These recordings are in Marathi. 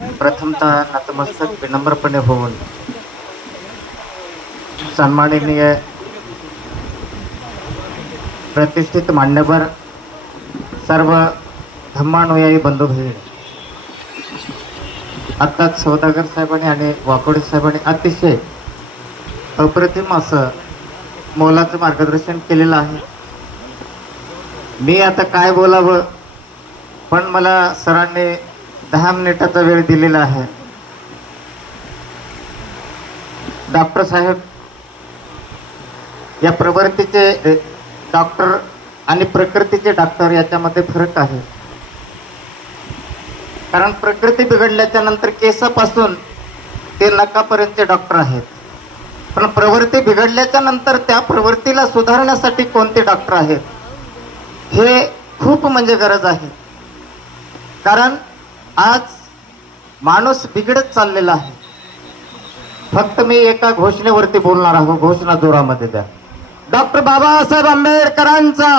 प्रथमतः नतमस्तक विनम्रपणे होऊन सन्माननीय प्रतिष्ठित मान्यवर सर्व धम्मानुयायी बंधू भगिनी आत्ताच सौदागर साहेबांनी आणि वाकोडे साहेबांनी अतिशय अप्रतिम असं मोलाचं मार्गदर्शन केलेलं आहे. मी आता काय बोलावं पण मला सरांनी दहा मिनिटाचा वेळ दिलेला आहे. डॉक्टर साहेब या प्रवृत्तीचे डॉक्टर आणि प्रकृतीचे डॉक्टर याच्यामध्ये फरक आहे. कारण प्रकृती बिघडल्याच्या नंतर केसापासून ते नकापर्यंतचे डॉक्टर आहेत. पण प्रवृत्ती बिघडल्याच्या नंतर त्या प्रवृत्तीला सुधारण्यासाठी कोणते डॉक्टर आहेत? हे खूप म्हणजे गरज आहे. कारण आज माणूस बिघडत चाललेला आहे. फक्त मी एका घोषणेवरती बोलणार आहो घोषणा जोरामध्ये द्या. डॉक्टर बाबासाहेब आंबेडकरांचा.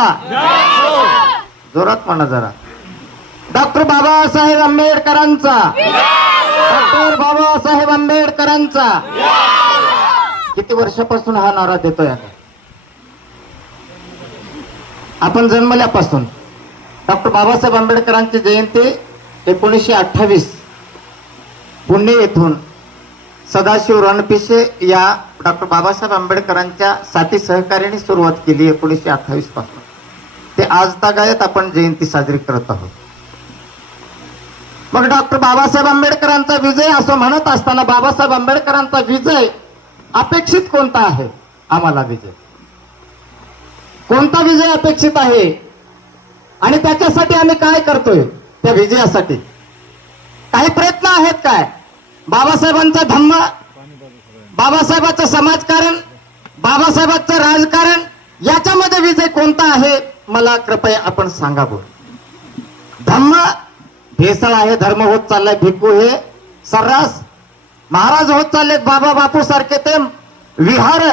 जोरात म्हणा जरा. डॉक्टर बाबासाहेब आंबेडकरांचा. डॉक्टर बाबासाहेब आंबेडकरांचा. किती वर्षापासून हा नारा देतोय आम्ही? आपण जन्मल्यापासून डॉक्टर बाबासाहेब आंबेडकरांची जयंती एकोणीसशे अठ्ठावीस पुणे येथून सदाशिव रणपिसे या डॉक्टर बाबासाहेब आंबेडकरांच्या साथी सहकार्याने सुरुवात केली एकोणीसशे अठ्ठावीसपासून. ते आज तागायत आपण जयंती साजरी करत आहोत. मग डॉक्टर बाबासाहेब आंबेडकरांचा विजय असं म्हणत असताना बाबासाहेब आंबेडकरांचा विजय अपेक्षित कोणता आहे? आम्हाला विजय. कोणता विजय अपेक्षित आहे? आणि त्याच्यासाठी आम्ही काय करतोय? त्या विजयासाठी. काही प्रयत्न आहेत काय? बाबासाहेबांचा धम्म बाबासाहेबांचं समाजकारण बाबासाहेबांचं राजकारण याच्यामध्ये विजय कोणता आहे? मला कृपया आपण सांगावं धम्म भेसळ आहे धर्म होत चाललाय भिक्खू हे. सर्रास महाराज होत चाललेत बाबा बापू सारखे ते विहार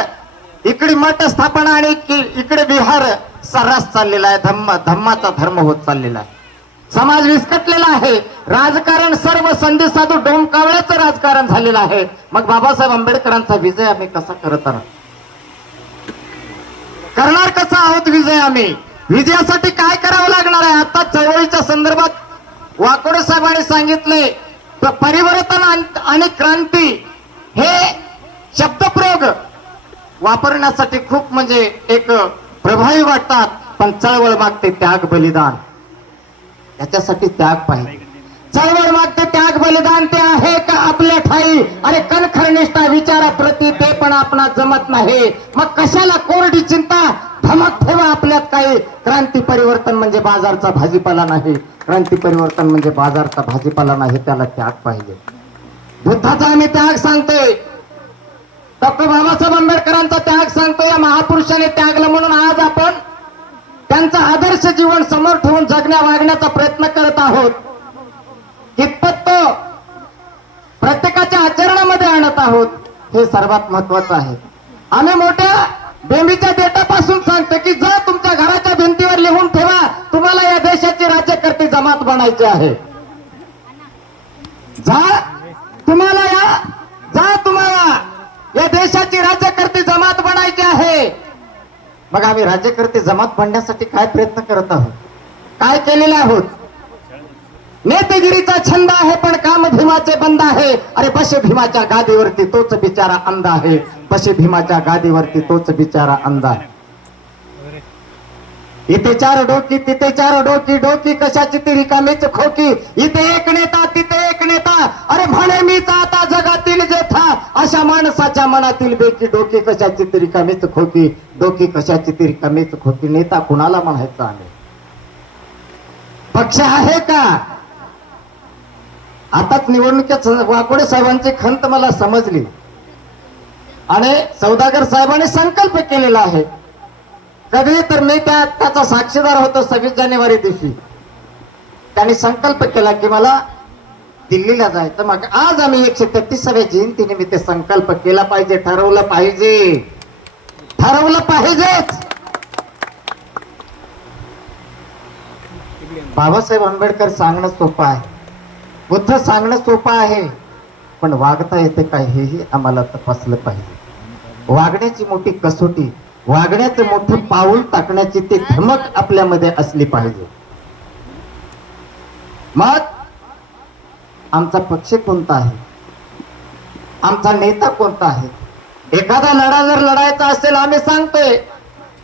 इकडे मठ स्थापना आणि इकडे विहार. सर्रास चाललेला आहे धम्म धम्माचा धर्म होत चाललेला आहे. समाज विस्कटलेला आहे. राजकारण सर्व संधी साधू डोंकावळ्याचं राजकारण झालेलं आहे. मग बाबासाहेब आंबेडकरांचा विजय आम्ही कसा करत आहोत? करणार कसा आहोत विजय आम्ही? विजयासाठी काय करावं लागणार आहे? आता चळवळीच्या संदर्भात वाकोडे साहेबांनी सांगितले परिवर्तन आणि- आणि क्रांती हे शब्दप्रयोग वापरण्यासाठी खूप म्हणजे एक प्रभावी वाटतात पण चळवळ मागते त्याग बलिदान. याच्यासाठी त्याग पाहिजे. चळवळ वाटत त्याग बलिदान ते आहे का आपल्या ठाई? अरे कणखरनिष्ठा विचाराप्रती ते पण आपणा जमत नाही. मग कशाला कोरडी चिंता? धमक ठेवा आपल्यात काही. क्रांती परिवर्तन म्हणजे बाजारचा भाजीपाला नाही. क्रांती परिवर्तन म्हणजे बाजारचा भाजीपाला नाही त्याला त्याग पाहिजे. बुद्धाचा आम्ही त्याग सांगतोय. डॉक्टर बाबासाहेब आंबेडकरांचा त्याग सांगतो या महापुरुषाने त्यागलं म्हणून आज आपण त्यांचं आदर्श जीवन समोर ठेवून जगण्या वागण्याचा प्रयत्न करत आहोत. कितपत तो प्रत्येकाच्या आचरणामध्ये आणत आहोत. हे सर्वात महत्वाचं आहे. आम्ही मोठ्या बेंबीच्या डेटापासून सांगतो की जर तुमच्या घराच्या भिंतीवर लिहून ठेवा. तुम्हाला या देशाची राज्यकर्ते जमात बनायची आहे. जा तुम्हाला या जा तुम्हाला या देशाची राज्यकर्ते जमात बनायची आहे. मग आम्ही राज्यकर्ते जमात बनण्यासाठी काय प्रयत्न करत आहोत? काय केलेले आहोत नेतेगिरीचा छंद आहे पण काम भीमाचे बंद आहे. अरे बसे भीमाच्या गादीवरती तोच बिचारा अंध आहे. बसे भीमाच्या गादीवरती तोच बिचारा अंध आहे. इथे चार डोकी तिथे चार डोकी डोकी कशाची ती रिकामीच खोकी? इथे एक नेता तिथे एक नेता. अरे म्हणे मी आता जगातील जेथा अशा माणसाच्या मनातील बेकी डोकी कशाची ती रिकामीच खोकी? डोकी कशाची ती रिकामीच खोकी? नेता कुणाला म्हणायचं आहे? पक्ष आहे का? आताच निवडणुकीत वाकोडे साहेबांची खंत मला समजली. आणि सौदागर साहेबांनी संकल्प केलेला आहे. कधी तर मी त्या त्याचा साक्षीदार होतो सव्वीस जानेवारी दिवशी. त्यांनी संकल्प केला की मला दिल्लीला जायचं. मग आज आम्ही एकशे तेहतीसाव्या ते संकल्प केला पाहिजे ठरवलं पाहिजे. ठरवलं पाहिजेच! बाबासाहेब आंबेडकर सांगणं सोपं आहे. बुद्ध सांगणं सोपं आहे. पण वागता येते काय हेही आम्हाला तपासलं पाहिजे. वागण्याची मोठी कसोटी वागण्याचं मोठं पाऊल टाकण्याची ती धमक आपल्यामध्ये असली पाहिजे. मग आमचा पक्ष कोणता आहे? आमचा नेता कोणता आहे? एखादा लढा जर लढायचा असेल आम्ही सांगतोय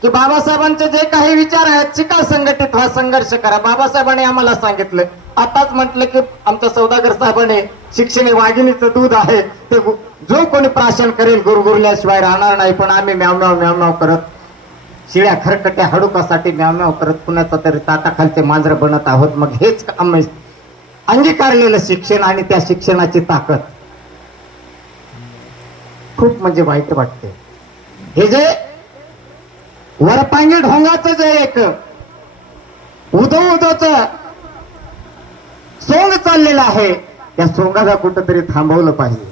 की बाबासाहेबांचे जे काही विचार आहेत शिका संघटित व्हा संघर्ष करा. बाबासाहेबांनी आम्हाला सांगितलं. आताच म्हटलं की आमच्या सौदागर साहेबांनी शिक्षण वाघिणीचं दूध आहे ते जो कोणी प्राशन करेल गुरगुरल्याशिवाय राहणार नाही पण आम्ही म्यावम्याव म्यावम्याव करत शिळ्या खरकट्या हडुकासाठी म्यावम्याव करत कुणाचा तरी ताटाखालचे मांजर बनत आहोत. मग हेच आम्ही अंगीकारलेलं शिक्षण आणि त्या शिक्षणाची ताकद. खूप म्हणजे वाईट वाटते. हे जे वरपांगी ढोंगाचं जे एक उदो उदोच सोंग चाललेलं आहे त्या सोंगाला कुठंतरी थांबवलं पाहिजे.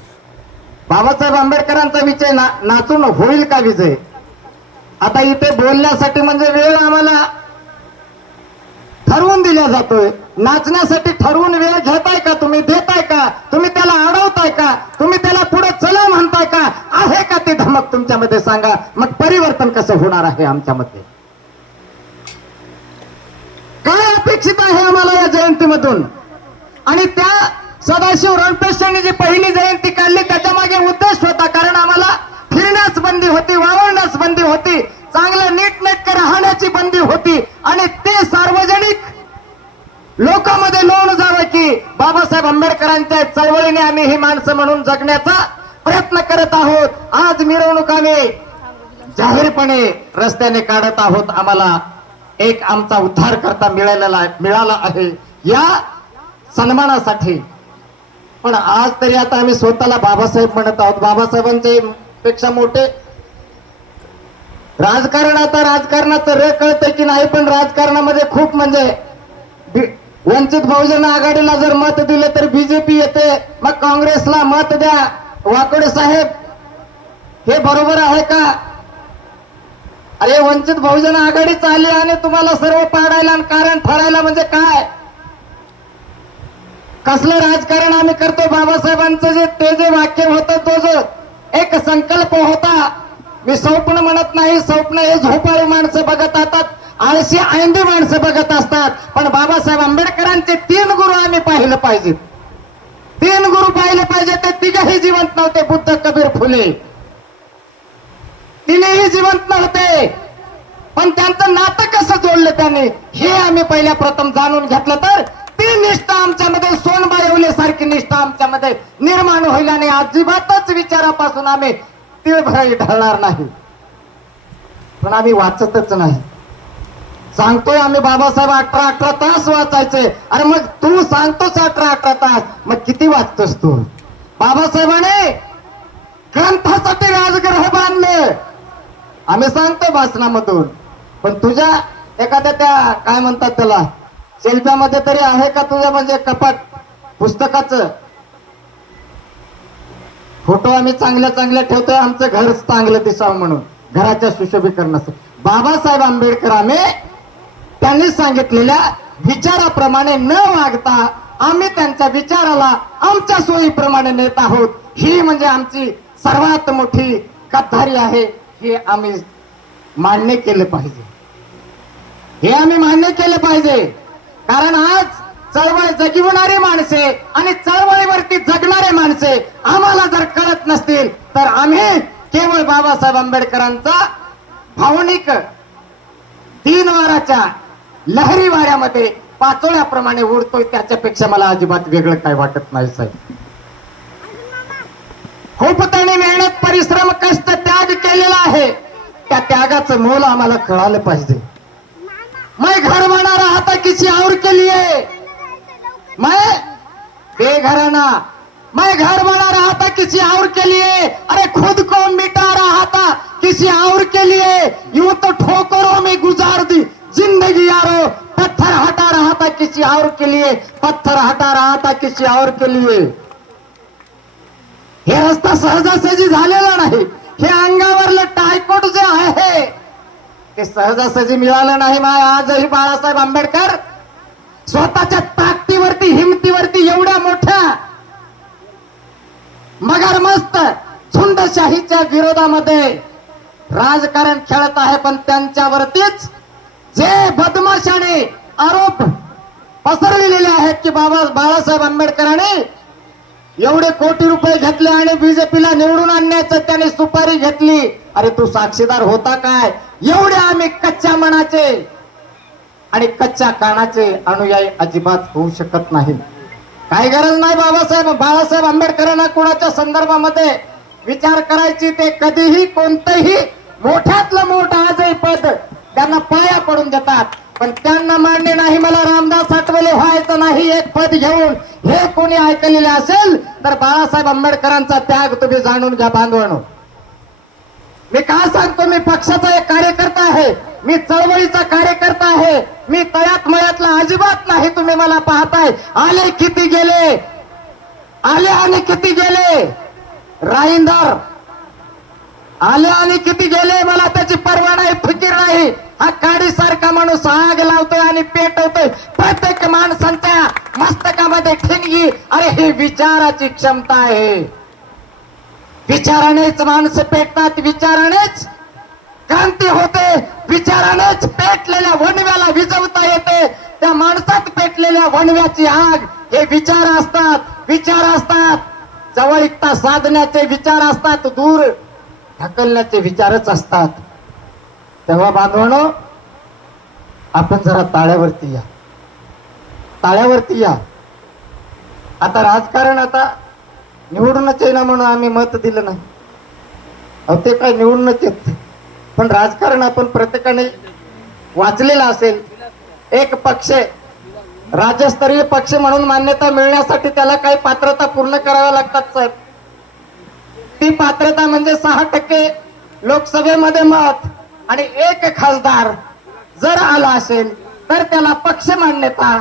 बाबासाहेब आंबेडकरांचा विजय ना नाचून होईल का विजय? आता इथे बोलण्यासाठी म्हणजे वेळ आम्हाला ठरवून दिला जातोय. नाचण्यासाठी ठरवून वेळ घेताय का तुम्ही? देताय का? तुम्ही त्याला अडवताय का? तुम्ही त्याला पुढे चला म्हणताय का? आहे का ते धमक तुमच्यामध्ये सांगा. मग परिवर्तन कसं होणार आहे आमच्यामध्ये? काय अपेक्षित आहे आम्हाला या जयंतीमधून? आणि त्या सदाशिव रणपेशांनी जी पहिली जयंती काढली. त्याच्यामागे उद्देश होता कारण आम्हाला फिरण्यास बंदी होती वावरण्यास बंदी होती चांगलं नीटनेटक राहण्याची बंदी होती. आणि ते सार्वजनिक लोकांमध्ये लोण जावं की बाबासाहेब आंबेडकरांच्या चळवळीने आम्ही ही माणसं म्हणून जगण्याचा प्रयत्न करत आहोत. आज मिरवणूक आम्ही जाहीरपणे रस्त्याने काढत आहोत. आम्हाला एक आमचा उद्धार करता मिळालेला मिळाला आहे. या सन्मानासाठी पण आज तरी आता आम्ही स्वतःला बाबासाहेब म्हणत आहोत. बाबासाहेबांचे पेक्षा मोठे राजकारण आता राजकारणाचं रे कळतंय की नाही पण राजकारणामध्ये खूप म्हणजे वंचित बहुजन आघाडीला जर मत दिले तर बीजेपी येते. मग काँग्रेसला मत द्या. वाकोडे साहेब हे बरोबर आहे का? अरे वंचित बहुजन आघाडी चालली आणि तुम्हाला सर्व पाडायला आणि कारण ठरायला म्हणजे काय? कसलं राजकारण आम्ही करतो? बाबासाहेबांचं जे ते जे वाक्य होतं तो जो एक संकल्प होता मी स्वप्न म्हणत नाही स्वप्न हे झोपाळू माणसं बघत असतात आळशी आयंदी माणसं बघत असतात. पण बाबासाहेब आंबेडकरांचे तीन गुरु आम्ही पाहिलं पाहिजेत. तीन गुरु पाहिले पाहिजे ते तिघही जिवंत नव्हते बुद्ध कबीर फुले. तिनेही जिवंत नव्हते. पण त्यांचं नातं कसं जोडलं त्यांनी हे आम्ही पहिल्या प्रथम जाणून घेतलं तर ती निष्ठा आमच्यामध्ये सोनबाई सारखी निष्ठा आमच्यामध्ये निर्माण होईल आणि अजिबातच विचारापासून आम्ही तिळभराई ढळणार नाही. पण आम्ही वाचतच नाही. सांगतोय आम्ही बाबासाहेब अठरा अठरा तास वाचायचे. अरे मग तू सांगतोस अठरा अठरा तास. मग किती वाचतोस तू? बाबासाहेबाने ग्रंथासाठी राजगृह बांधले. आम्ही सांगतो भाषणामधून. पण तुझ्या एखाद्या त्या काय म्हणतात त्याला? शिल्पामध्ये तरी आहे का तुझं म्हणजे कपाट? पुस्तकाचं? फोटो आम्ही चांगल्या चांगल्या ठेवतोय आमचं घर चांगलं दिसावं म्हणून घराच्या सुशोभीकरणाचं. बाबासाहेब आंबेडकर आम्ही त्यांनी सांगितलेल्या विचाराप्रमाणे न वागता आम्ही त्यांच्या विचाराला आमच्या सोयीप्रमाणे नेत आहोत. ही म्हणजे आमची सर्वात मोठी कथारी आहे हे आम्ही मान्य केलं पाहिजे. हे आम्ही मान्य केलं पाहिजे. कारण आज चळवळ जगविणारी माणसे आणि चळवळीवरती जगणारे माणसे आम्हाला जर कळत नसतील तर आम्ही केवळ बाबासाहेब आंबेडकरांचा भावनिक तीन वाराच्या लहरी वाऱ्यामध्ये पाचोळ्याप्रमाणे उडतोय त्याच्यापेक्षा मला अजिबात वेगळं काय वाटत नाही साहेब. खूप त्याने मेहनत परिश्रम कष्ट त्याग केलेला आहे. त्या त्यागाचं मोल आम्हाला कळालं पाहिजे. मैं घर बना रहा था किसी और के लिए। मैं? बेघराना। मैं घर बना रहा था किसी और के लिए। अरे खुद को मिटा रहा था किसी और के लिए। यूं तो ठोकरों में गुजार दी। जिंदगी यारो पत्थर हटा रहा था किसी और के लिए। पत्थर हटा रहा था किसी और के लिए। हे रस्ता सहजासहजी झालेला नाही. हे अंगावरलं टायकोट जे आहे ते सहजासहजी मिळालं नाही मा आजही बाळासाहेब आंबेडकर स्वतःच्या ताकदीवरती हिमतीवरती एवढ्या मोठ्या मगर मस्त झुंडशाहीच्या विरोधामध्ये राजकारण खेळत आहे पण त्यांच्यावरतीच जे बदमाशाने आरोप पसरलेले आहेत की बाबा बाळासाहेब आंबेडकरांनी एवढे कोटी रुपये घेतले आणि बीजेपीला निवडून आणण्याचं त्याने सुपारी घेतली. अरे तू साक्षीदार होता काय? एवढे आम्ही कच्च्या मनाचे आणि कच्च्या कानाचे अनुयायी अजिबात होऊ शकत नाही. काय गरज नाही बाबासाहेब. बाळासाहेब आंबेडकरांना कोणाच्या संदर्भामध्ये विचार करायची ते कधीही कोणतंही मोठ्यातलं मोठं आजही पद त्यांना पाया पडून देतात. पण त्यांना मान्य नाही मला रामदास आठवले व्हायचं नाही एक पद घेऊन हे कोणी ऐकलेले असेल तर बाळासाहेब आंबेडकरांचा त्याग तुम्ही जाणून घ्या बांधवणं मी का सांगतो मी पक्षाचा एक कार्यकर्ता आहे मी चळवळीचा कार्यकर्ता आहे मी तळ्यात मळ्यातला अजिबात नाही तुम्ही मला पाहताय. आले किती गेले? आले आणि किती गेले? राईंदर आले आणि किती गेले? मला त्याची पर्वा नाही फिकीर नाही. हा काडी सारखा माणूस आग लावतोय आणि पेटवतोय. प्रत्येक माणसांच्या मस्तकामध्ये ठिणगी. अरे ही विचाराची क्षमता आहे. विचारानेच माणसं पेटतात विचारानेच क्रांती होते विचारानेच पेटलेल्या वणव्याला विजवता येते. त्या माणसात पेटलेल्या वणव्याची आग हे विचार असतात विचार असतात. जवळीकता साधण्याचे विचार असतात दूर ढकलण्याचे विचारच असतात. तेव्हा बांधवनो आपण जरा ताळ्यावरती या. ताळ्यावरती या. आता राजकारण आता निवडूनच येईना म्हणून आम्ही मत दिलं नाही. अहो ते काय निवडूनच येत पण राजकारण आपण प्रत्येकाने वाचलेलं असेल. एक पक्ष राज्यस्तरीय पक्ष म्हणून मान्यता मिळण्यासाठी त्याला काही पात्रता पूर्ण कराव्या लागतात साहेब. ती पात्रता म्हणजे सहा टक्के लोकसभेमध्ये मत. आणि एक खासदार जर आला असेल तर त्याला पक्ष मान्यता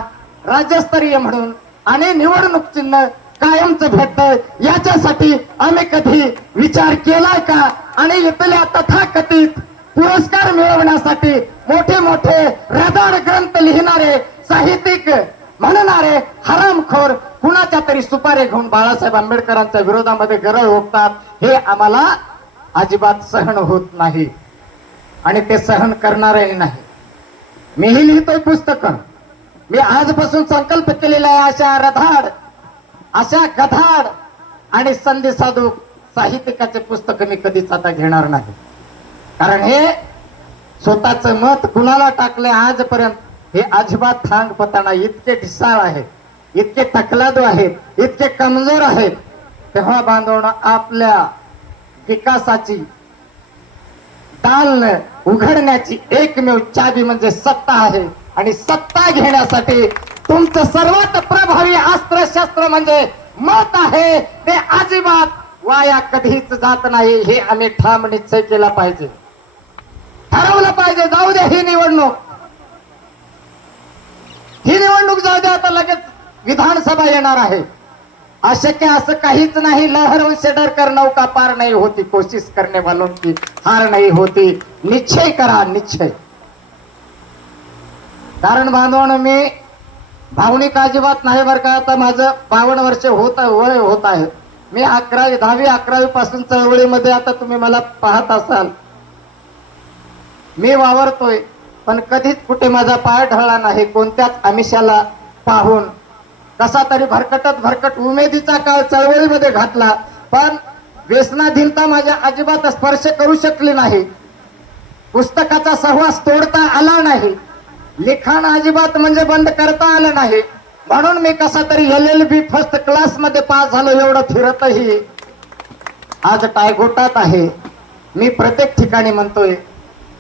राज्यस्तरीय म्हणून आणि निवडणूक चिन्ह कायमच भेटत याच्यासाठी आम्ही कधी विचार केलाय का? आणि इथल्या तथाकथित पुरस्कार मिळवण्यासाठी मोठे मोठे रदाड ग्रंथ लिहिणारे साहित्यिक म्हणणारे हरामखोर कुणाच्या तरी सुपारे घेऊन बाळासाहेब आंबेडकरांच्या विरोधामध्ये गरळ ओकतात हे आम्हाला अजिबात सहन होत नाही. आणि ते सहन करणारही नाही. मीही लिहितोय पुस्तक. मी आजपासून संकल्प केलेला आहे अशा रधाड अशा गधाड आणि संधी साधू साहित्यिकाचे पुस्तक मी कधीच आता घेणार नाही. कारण हे स्वतःच मत कुणाला टाकले आजपर्यंत हे अजिबात थांगपताना इतके ढिसाळ आहेत इतके तकलादू आहेत इतके कमजोर आहेत तेव्हा बांधवणं आपल्या विकासाची दाल उघडण्याची एकमेव चाबी म्हणजे सत्ता आहे. आणि सत्ता घेण्यासाठी तुमचं सर्वात प्रभावी अस्त्र शस्त्र म्हणजे मत आहे. ते अजिबात वाया कधीच जात नाही. हे आम्ही ठाम निश्चय केला पाहिजे. ठरवलं पाहिजे. जाऊ दे ही निवडणूक. ही निवडणूक जाऊ दे आता लगेच विधानसभा येणार आहे. अशक्य असं काहीच नाही. लहर शेडर कर नौका पार नाही होती. कोशिश करणे वालों की हार नाही होती. निश्चय करा निश्चय. कारण बांधवण मी भावनिक अजिबात नाही बरं का. आता माझं बावन्न वर्ष होत वय होत आहे. मी अकरावी दहावी अकरावी पासून चळवळीमध्ये आता तुम्ही मला पाहत असाल. मी वावरतोय पण कधीच कुठे माझा पाय ढळला नाही. कोणत्याच आमिषाला पाहून कसा तरी भरकटत भरकट उमेदीचा काळ चळवळीमध्ये घातला पण व्यसनाधीनता माझ्या अजिबात स्पर्श करू शकली नाही. पुस्तकाचा सहवास तोडता आला नाही. लिखाण अजिबात म्हणजे बंद करता आलं नाही. म्हणून मी कसा तरी एल एल बी फर्स्ट क्लासमध्ये पास झालो एवढं फिरतही आज टायगोटात आहे. मी प्रत्येक ठिकाणी म्हणतोय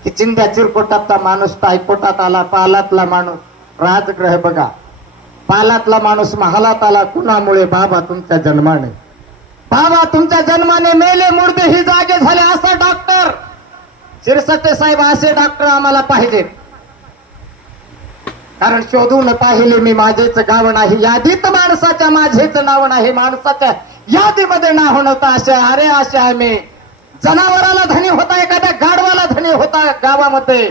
की चिंध्या चिरकोटातला माणूस टायकोटात आला पालातला माणूस राजग्रह बघा. पालातला माणूस महालात आला कुणामुळे? बाबा तुमच्या जन्माने. बाबा तुमच्या जन्माने मेले मुर्दे ही जागे झाले असं डॉक्टर. शिरसटे साहेब असे डॉक्टर आम्हाला पाहिजे कारण शोधून पाहिले मी माझेच गाव नाही. यादीत माणसाच्या माझेच नाव नाही. माणसाच्या यादीमध्ये नाव नव्हतं. असे अरे असे आम्ही. जनावराला धनी होता एखाद्या गाडवाला धनी होता गावामध्ये.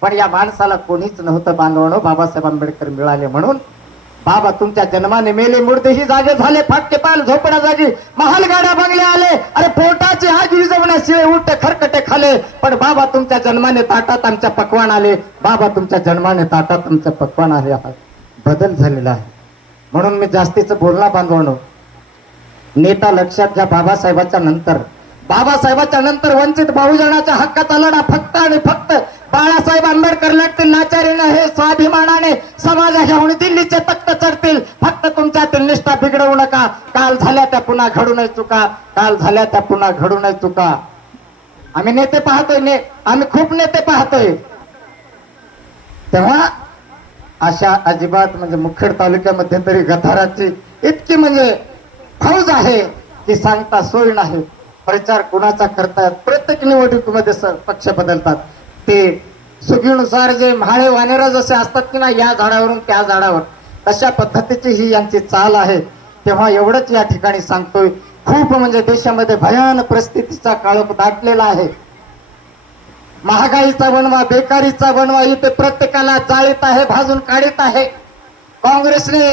पण या माणसाला कोणीच नव्हतं बांधवणं. बाबासाहेब आंबेडकर मिळाले म्हणून बाबा तुमच्या जन्माने मेले मुर्देही जागे झाले फाटके पाल झोपडा जागी महाल गाड्या बंगले आले. अरे पोटाची आग विजवण्याशिवाय उठ खरकटे खाले. पण बाबा तुमच्या जन्माने ताटात आमच्या पकवान आले. बाबा तुमच्या जन्माने ताटात आमच्या पकवान आले. बदल झालेला आहे. म्हणून मी जास्तीच बोलणं बांधवणं. नेता लक्षात घ्या बाबासाहेबाच्या नंतर. बाबासाहेबाच्या नंतर वंचित बहुजनाच्या हक्काचा लढा फक्त आणि फक्त बाळासाहेब आंबेडकर लागतील लाचारीनं हे स्वाभिमानाने समाजाच्या होऊन दिल्लीचे तख्त चढतील. फक्त तुमच्यातील निष्ठा बिघडवू नका. काल झाल्या त्या पुन्हा घडू नये चुका. काल झाल्या त्या पुन्हा घडू नये चुका. आम्ही नेते पाहतोय ने आम्ही खूप नेते पाहतोय. तेव्हा अशा अजिबात म्हणजे मुखेड तालुक्यामध्ये तरी गथाराची इतकी म्हणजे फौज आहे की सांगता सोय नाही. प्रचार कुणाचा करतात प्रत्येक निवडणुकीमध्ये सर पक्ष बदलतात. ते सुगीनुसार जे म्हाळे वानेर जसे असतात की ना या झाडावरून त्या झाडावर तशा पद्धतीची ही यांची चाल आहे तेव्हा एवढंच या ठिकाणी सांगतोय. खूप म्हणजे देशामध्ये भयान परिस्थितीचा काळोख दाटलेला आहे. महागाईचा बनवा बेकारीचा बनवा इथे प्रत्येकाला जाळीत आहे भाजून काढीत आहे. काँग्रेसने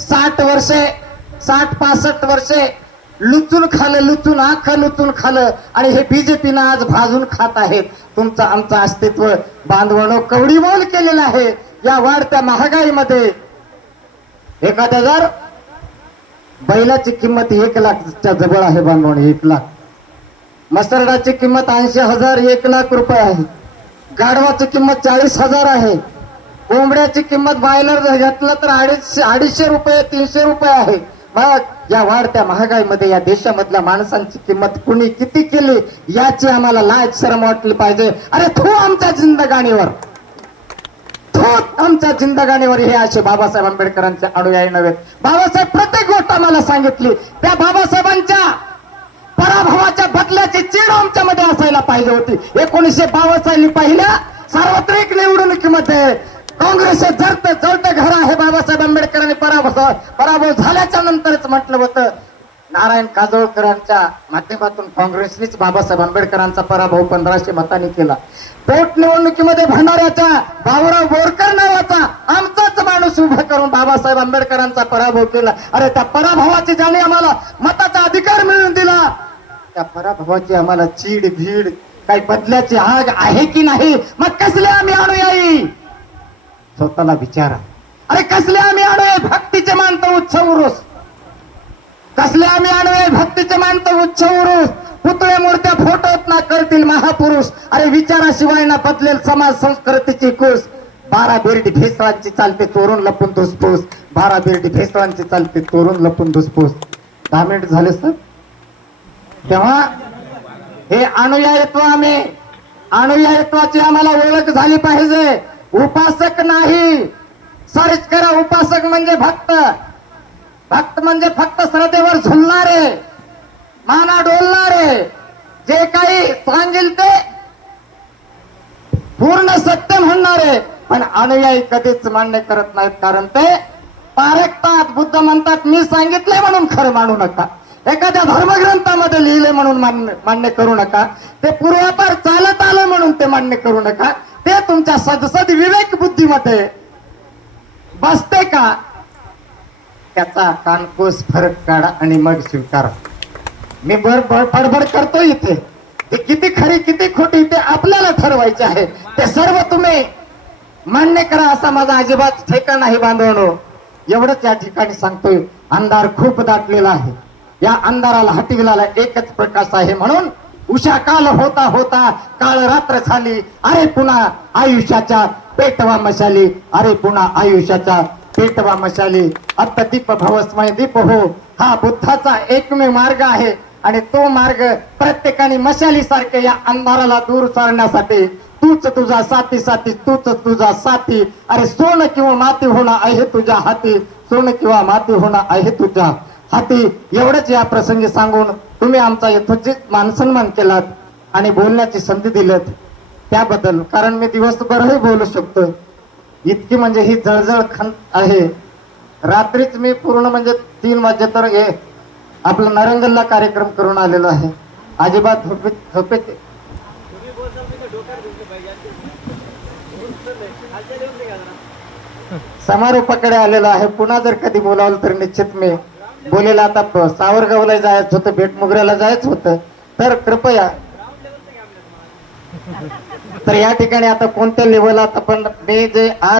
साठ वर्षे साठ पासष्ट वर्षे लुचून खालं लुचून आखं लुचून खालं आणि हे बीजेपीनं आज भाजून खात आहेत. तुमचं आमचं अस्तित्व बांधवणं कवडीमोल केलेलं आहे. या वाढत्या महागाईमध्ये एखाद्या जर बैलाची किंमत एक लाखच्या जवळ आहे बांधवण एक लाख. मसरडाची किंमत ऐंशी हजार एक लाख रुपये आहे. गाढवाची किंमत चाळीस हजार आहे. कोंबड्याची किंमत बायलर घेतलं तर अडीचशे अडीचशे रुपये तीनशे रुपये आहे. मग या वाढत्या महागाईमध्ये या देशामधल्या माणसांची किंमत कुणी किती केली याची आम्हाला लाज शरम वाटली पाहिजे. अरे थो आमच्या जिंदगाणीवर. थो आमच्या जिंदगाणीवर हे असे बाबासाहेब आंबेडकरांचे अनुयायी नव्हे. बाबासाहेब प्रत्येक गोष्ट आम्हाला सांगितली. त्या बाबासाहेबांच्या पराभवाच्या बदल्याची चीड आमच्यामध्ये असायला पाहिजे होती. एकोणीसशे बावन्न साली पहिल्या सार्वत्रिक निवडणुकीमध्ये काँग्रेस जरत जळत घर आहे बाबासाहेब आंबेडकरांनी पराभव पराभव झाल्याच्या नंतरच म्हटलं होतं नारायण काजोळकरांच्या माध्यमातून काँग्रेसनेच बाबासाहेब आंबेडकरांचा पराभव पंधराशे मतांनी केला. पोटनिवडणुकीमध्ये भंडाऱ्याचा भंडाऱ्याच्या भाऊराव बोरकर नावाचा आमचाच माणूस उभा करून बाबासाहेब आंबेडकरांचा पराभव केला. अरे त्या पराभवाची ज्याने आम्हाला मताचा अधिकार मिळवून दिला. त्या पराभवाची आम्हाला चीड भीड काही बदल्याची आग आहे की नाही? मग कसले आम्ही अनुयायी? स्वतःला विचारा. अरे कसले आम्ही अनुयायी भक्तीचे मानतो उत्सव उरुस? कसले आम्ही अनुयायी भक्तीचे मानतो उत्सव उरुस? पुतळे मूर्त्या फोटोत ना करतील महापुरुष. अरे विचाराशिवाय ना बदलेल समाज संस्कृतीची कुस. बारा बेरडी भेसळांची चालते चोरून लपून धुसफूस बारा बेरडी भेसळांची चालते चोरून लपून धुसफूस दहा मिनिट झाले सर. तेव्हा हे अनुयायत्व आम्ही अनुयायत्वाची आम्हाला ओळख झाली पाहिजे. उपासक नाही. सर्च करा उपासक म्हणजे भक्त. भक्त म्हणजे फक्त श्रद्धेवर झुलणारे माना डोलणारे. जे काही सांगेल ते पूर्ण सत्य म्हणणारे. पण अनुयायी कधीच मान्य करत नाहीत कारण ते पारखतात बुद्ध म्हणतात मी सांगितलंय म्हणून खरं मानू नका. एखाद्या धर्मग्रंथामध्ये लिहिले म्हणून मान्य मान्य करू नका. ते पूर्वापार चालत आलं म्हणून ते मान्य करू नका. ते तुमच्या सदसद विवेक बुद्धीमध्ये बसते का? त्याचा कानकोस फरक काढा आणि मग स्वीकारा. मी बर फडफड करतो इथे. ते किती खरी किती खोटी ते आपल्याला ठरवायचे आहे. ते सर्व तुम्ही मान्य करा असा माझा अजिबात ठेका नाही बांधवणो एवढंच या ठिकाणी सांगतोय. अंधार खूप दाटलेला आहे. या अंधाराला हटविलाला एकच प्रकाश आहे म्हणून उषा काल होता होता काळ रात्र झाली. अरे पुन्हा आयुष्याच्या पेटवा मशाली. अरे पुन्हा आयुष्याच्या पेटवा मशाली. अत्त दीप भवस्मय दीप हो. हा बुद्धाचा एकमेव मार्ग आहे. आणि तो मार्ग प्रत्येकाने मशाली सारखे या अंधाराला दूर सारण्यासाठी तूच तुझा साथी साथी तूच तुझा साथी. अरे सोनं किंवा माती होणं आहे तुझ्या हाती. सोनं किंवा माती होणं आहे तुझ्या हाती. एवढंच या प्रसंगी सांगून तुम्ही आमचा यथोचित मानसन्मान केलात आणि बोलण्याची संधी दिलीत. त्याबद्दल कारण मी दिवसभरही बोलू शकतो इतकी म्हणजे ही जळजळ खंत आहे. रात्रीच मी पूर्ण म्हणजे तीन वाजे तर हे आपला नरंगलला कार्यक्रम करून आलेलो आहे. अजिबात झोपे झोपे समारोपाकडे आलेलो आहे. पुन्हा जर कधी बोलावलं तर निश्चित मी बोलेला आता सावरगावला जायचं होतं बेटमुगऱ्याला जायचं होतं. तर कृपया. तर या ठिकाणी आता कोणत्या लेवल आता पण मी जे आज